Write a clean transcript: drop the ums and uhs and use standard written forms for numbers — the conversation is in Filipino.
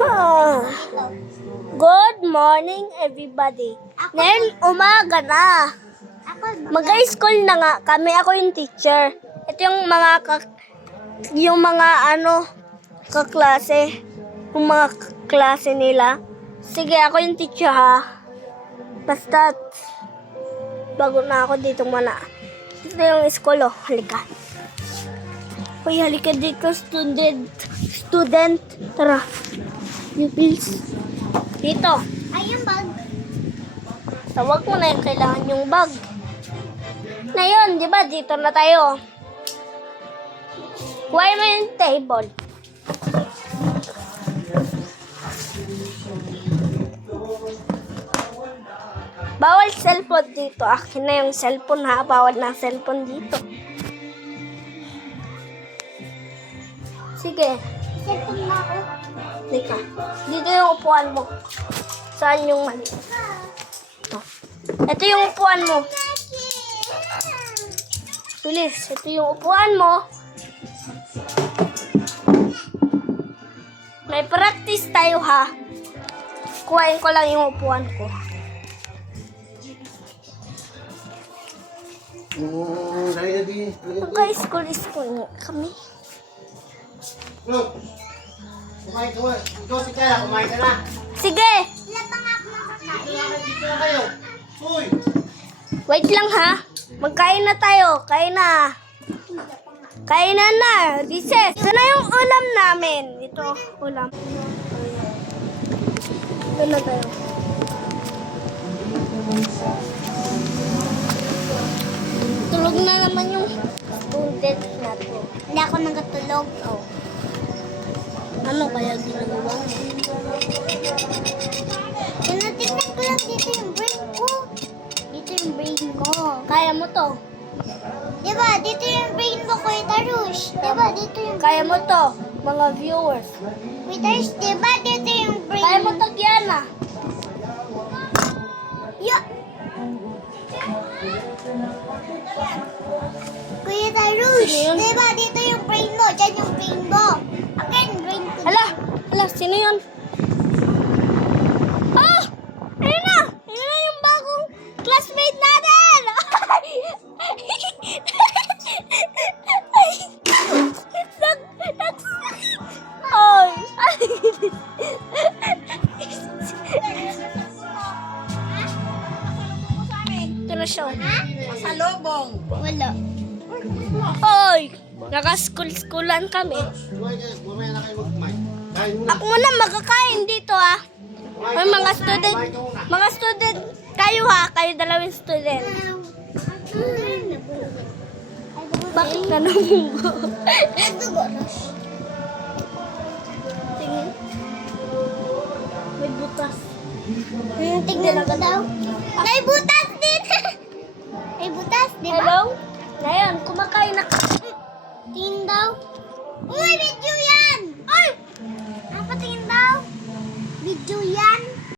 Ah. Good morning, everybody. Ngayon, umaga na. Mag-school na nga kami. Ako yung teacher. Ito yung mga kaklase. Yung mga klase nila. Sige, ako yung teacher ha. Basta, bago na ako dito muna. Ito yung school oh. Halika. Uy, halika dito, student. Tara. Pupils. Dito. Ay, yung bag. Tawag mo na yung kailangan yung bag. Na yun, di ba? Dito na tayo. Kuha mo yung table. Bawal cellphone dito. Akin na yung cellphone ha. Bawal na cellphone dito. Sige. Cellphone na ako. Dika. Dito yung upuan mo. Saan yung mali? Ito yung upuan mo. Bilis. Ito yung upuan mo. May practice tayo ha. Kuhain ko lang yung upuan ko. Magka-school kami. Look, kumain ka. Ikaw si Kaya, kumain ka na. Sige. Ilan pa nga ako makakain? Dito na kayo. Uy! Wait lang ha. Magkain na tayo. Kain na. Kainan na. Recess. Ito na yung ulam namin. Ito, ulam. Ito na tayo. Tulog na naman yung student natin. Hindi ako nagatulog. Oh. Ano kaya ginagawa? Tinatignan ko lang dito yung brain ko. Dito yung brain ko. Kaya mo to. Diba? Dito yung brain mo, Kuya Tarush. Diba? Dito yung Kaya mo to, mga viewers. Kuya Tarush, diba? Dito yung brain. Kaya mo to, Gianna. Ya! Kuya Tarush, Sino yun? diba? Dito yung brain mo. Diyan yung brain mo. Again, brain ko. Hala, sino yun? Ah! Ayun na! Ayun na yung bagong classmate natin! Ay! Ito na siya. Pasalubong. Wala. Oy! Naka-school-schoolan kami. Kumain na kayo kumain. Kain muna. Ako muna magkakain dito ah. May mga student kayo ha, kayo dalawang student. Bakit ka namunggo? Tingin. May butas. Tignan ko daw. May butas dito. May butas, di ba? Hello? Ngayon, kumakain na. Tingin daw. Uy, video yan! Ay!